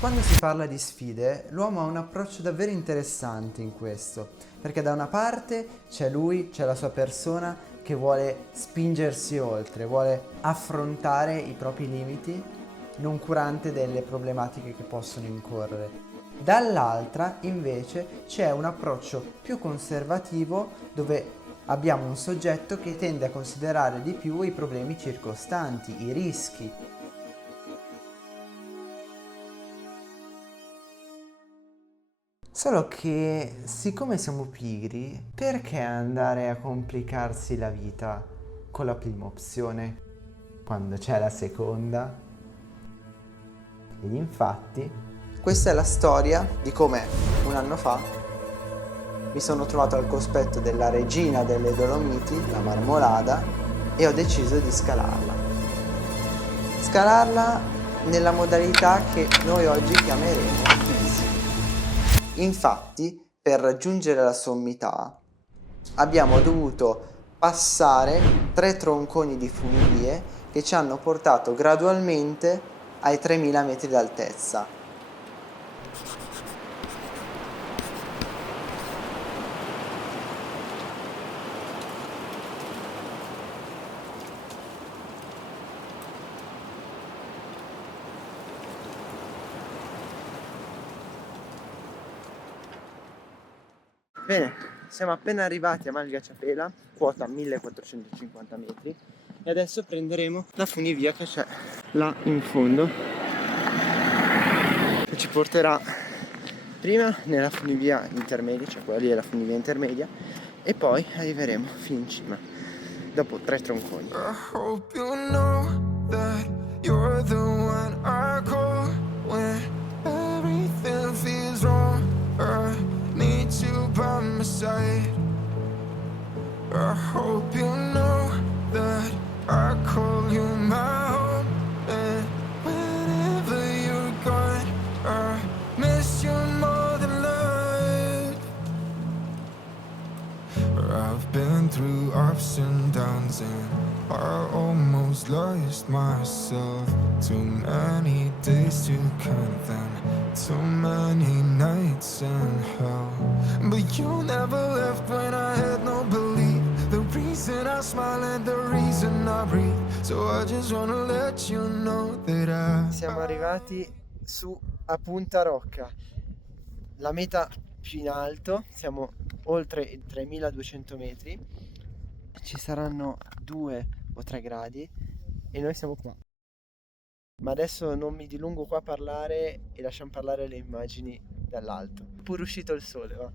Quando si parla di sfide, l'uomo ha un approccio davvero interessante in questo, perché da una parte c'è lui, c'è la sua persona che vuole spingersi oltre, vuole affrontare i propri limiti, non curante delle problematiche che possono incorrere. Dall'altra, invece, c'è un approccio più conservativo dove abbiamo un soggetto che tende a considerare di più i problemi circostanti, i rischi. Solo che, siccome siamo pigri, perché andare a complicarsi la vita con la prima opzione quando c'è la seconda? Ed infatti, questa è la storia di come un anno fa mi sono trovato al cospetto della regina delle Dolomiti, la Marmolada, e ho deciso di scalarla. Scalarla nella modalità che noi oggi chiameremo easy. Infatti, per raggiungere la sommità, abbiamo dovuto passare 3 tronconi di funivie che ci hanno portato gradualmente ai 3000 metri d'altezza. Bene, siamo appena arrivati a Malgacciapela, quota 1450 metri, e adesso prenderemo la funivia che c'è là in fondo, che ci porterà prima nella funivia intermedia, cioè quella lì è la funivia intermedia, e poi arriveremo fino in cima, dopo 3 tronconi. I hope you know that you're the one I call when everything feels wrong. I need you by my side. I hope you know that I call you my home, and whenever you're gone, I miss you more than life. I've been through ups and downs and I almost lost myself. Too many days to count them, too many nights in hell. But you never left when I had no belief. The reason I smile and the reason I breathe. So I just wanna let you know that Siamo arrivati su a Punta Rocca, la meta più in alto, siamo oltre i 3200 metri, ci saranno 2 o 3 gradi e noi siamo qua. Ma adesso non mi dilungo qua a parlare e lasciamo parlare le immagini dall'alto. Pure uscito il sole, va.